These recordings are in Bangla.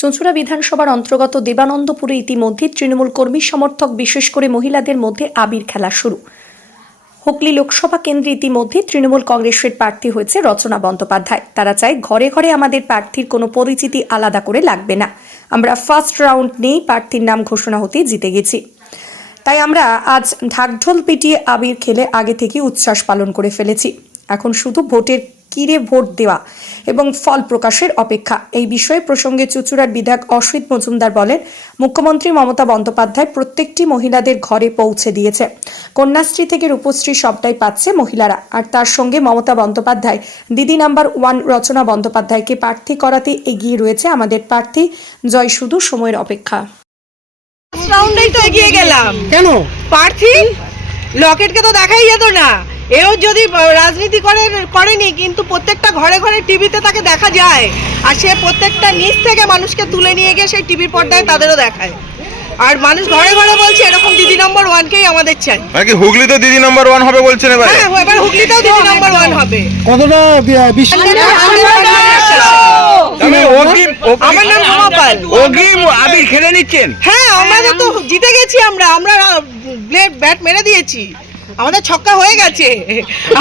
চুঁচুড়া বিধানসভার অন্তর্গত দেবানন্দপুরে ইতিমধ্যে তৃণমূল কর্মী সমর্থক বিশেষ করে মহিলাদের মধ্যে আবির খেলা শুরু। হুগলি লোকসভা কেন্দ্রে ইতিমধ্যে তৃণমূল কংগ্রেসের প্রার্থী হয়েছে রচনা বন্দ্যোপাধ্যায়। তারা চায় ঘরে ঘরে আমাদের প্রার্থীর কোনো পরিচিতি আলাদা করে লাগবে না। আমরা ফার্স্ট রাউন্ড নিয়েই প্রার্থীর নাম ঘোষণা হতেই জিতে গেছি। তাই আমরা আজ ঢাকঢোল পিটিয়ে আবির খেলে আগে থেকে উচ্ছ্বাস পালন করে ফেলেছি। এখন শুধু ভোটের কিরে ভোট দেওয়া? এবং ফল প্রকাশের অপেক্ষা। এই বিষয়ে প্রসঙ্গে চুচুড়ার বিধায়ক অসিত মজুমদার বলেন মুখ্যমন্ত্রী মমতা বন্দ্যোপাধ্যায় প্রত্যেকটি মহিলাদের ঘরে পৌঁছে দিয়েছে। কন্যাশ্রী থেকে রূপশ্রী সবটাই পাচ্ছে মহিলারা। আর তার সঙ্গে মমতা বন্দ্যোপাধ্যায় দিদি নাম্বার ওয়ান রচনা বন্দ্যোপাধ্যায়কে প্রার্থী করাতে এগিয়ে রয়েছে আমাদের প্রার্থী। জয় শুধু সময়ের অপেক্ষা। রাউন্ডেই তো এগিয়ে গেলাম। কেন? প্রার্থী? লকেটকে তো দেখাই যেত না। এও যদি রাজনীতি করে করেনি কিন্তু প্রত্যেকটা ঘরে ঘরে টিভিতে তাকে দেখা যায়। আর সে প্রত্যেকটা নিচ থেকে মানুষকে তুলে নিয়ে গিয়ে সেই টিভির পর্দায় তাদেরও দেখায়। আর মানুষ ঘরে ঘরে বলছে এরকম দিদি নম্বর ওয়ানকেই আমাদের চাই। নাকি হুগলিতে দিদি নম্বর ওয়ান হবে বলছেন এবারে? হ্যাঁ এবার হুগলিতেও দিদি নম্বর ওয়ান হবে। কতটা বিশ্বাস আমার নাম রুমা পাল অগ্রিম আবির খেলে নিচ্ছেন? হ্যাঁ আমাদের তো জিতে গেছি আমরা। আমরা ব্লেড ব্যাট মেরে দিয়েছি। আমাদের ছক্কা হয়ে গেছে।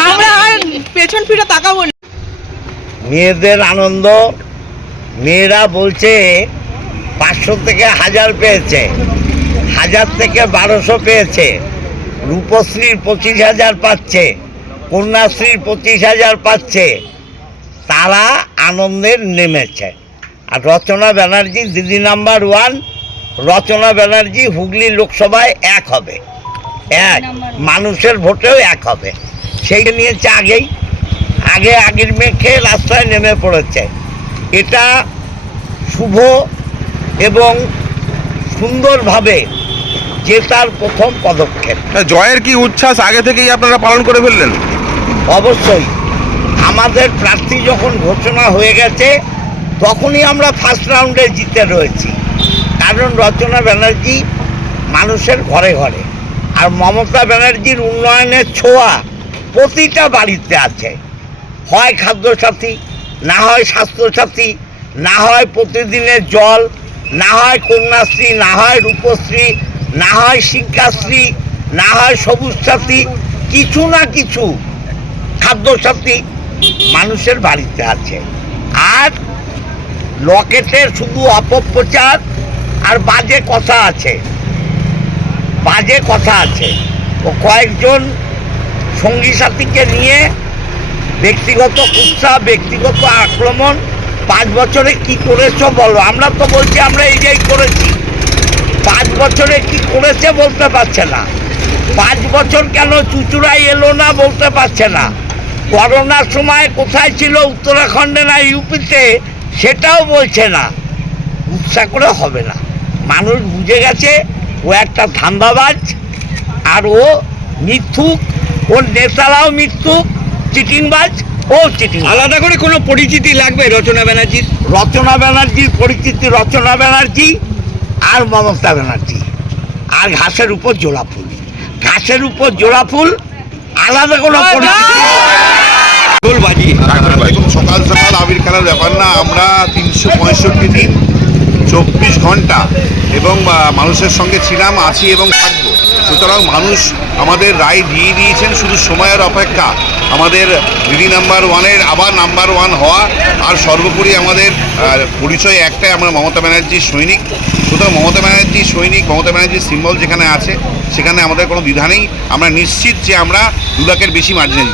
আমরা আর পেছন ফিরে তাকাবো না। মেয়েদের আনন্দ, মেয়েরা বলছে পাঁচশো থেকে হাজার পেয়েছে, হাজার থেকে বারোশো পেয়েছে, রূপশ্রীর পঁচিশ হাজার পাচ্ছে, কন্যাশ্রীর পঁচিশ হাজার পাচ্ছে, তারা আনন্দের নেমেছে। আর রচনা ব্যানার্জি, দিদি নাম্বার ওয়ান, রচনা ব্যানার্জি, হুগলি লোকসভায় এক হবে। এক মানুষের ভোটেও এক হবে। সেইটা নিয়েছে আগেই আগে আগের মেঘে রাস্তায় নেমে পড়েছে? এটা শুভ এবং সুন্দরভাবে জেতার প্রথম পদক্ষেপ। জয়ের কি উচ্ছ্বাস আগে থেকেই আপনারা পালন করে ফেললেন? অবশ্যই। আমাদের প্রার্থী যখন ঘোষণা হয়ে গেছে তখনই আমরা ফার্স্ট রাউন্ডে জিতে রয়েছি। কারণ রচনা ব্যানার্জি মানুষের ঘরে ঘরে। আর মমতা ব্যানার্জির উন্নয়নের ছোঁয়া প্রতিটা বাড়িতে আছে। হয় খাদ্যসাথী, না হয় স্বাস্থ্যসাথী, না হয় প্রতিদিনের জল, না হয় কন্যাশ্রী, না হয় রূপশ্রী, না হয় শিক্ষাশ্রী না হয় সবুজ সাথী কিছু না কিছু খাদ্যসাথী মানুষের বাড়িতে আছে। আর লকেটের শুধু অপপ্রচার আর বাজে কথা আছে। বাজে কথা আছে। ও কয়েকজন সঙ্গী সাথীকে নিয়ে ব্যক্তিগত উৎসাহ, ব্যক্তিগত আক্রমণ, পাঁচ বছরে কি করেছ বলো? আমরা তো বলছি আমরা এই যেই করেছি। পাঁচ বছরে কি করেছে বলতে পারছে না। পাঁচ বছর কেন চুচুড়াই এলো না বলতে পারছে না। করোনার সময় কোথায় ছিল উত্তরাখণ্ডে না ইউপিতে সেটাও বলছে না। উৎসাহ করে হবে না। মানুষ বুঝে গেছে ও একটা ধান্দাবাজ আর ও মিথ্যুক ওর নেতারাও মিথ্যুক চিটিংবাজ ও চিটিং আলাদা করে কোনো পরিচিতি লাগবে রচনা ব্যানার্জির? রচনা ব্যানার্জির পরিচিতি রচনা ব্যানার্জি আর মমতা ব্যানার্জি। আর ঘাসের উপর জোড়া ফুল। ঘাসের উপর জোড়া ফুল আলাদা কোনো পরিচিতি সকাল সকাল আবির খেলার ব্যাপার না আমরা তিনশো পঁয়ষট্টি দিন ঘণ্টা এবং মানুষের সঙ্গে ছিলাম, আছি এবং থাকব। সুতরাং মানুষ আমাদের রায় দিয়ে দিয়েছেন, শুধু সময়ের অপেক্ষা। আমাদের দিদি নাম্বার ওয়ানের আবার নাম্বার ওয়ান হওয়া, আর সর্বোপরি আমাদের পরিচয় একটাই, আমরা মমতা ব্যানার্জির সৈনিক। সুতরাং মমতা ব্যানার্জির সৈনিক, মমতা ব্যানার্জির সিম্বল যেখানে আছে, সেখানে আমাদের কোনো দ্বিধা নেই। আমরা নিশ্চিত যে আমরা দু লাখের বেশি মার্জিনে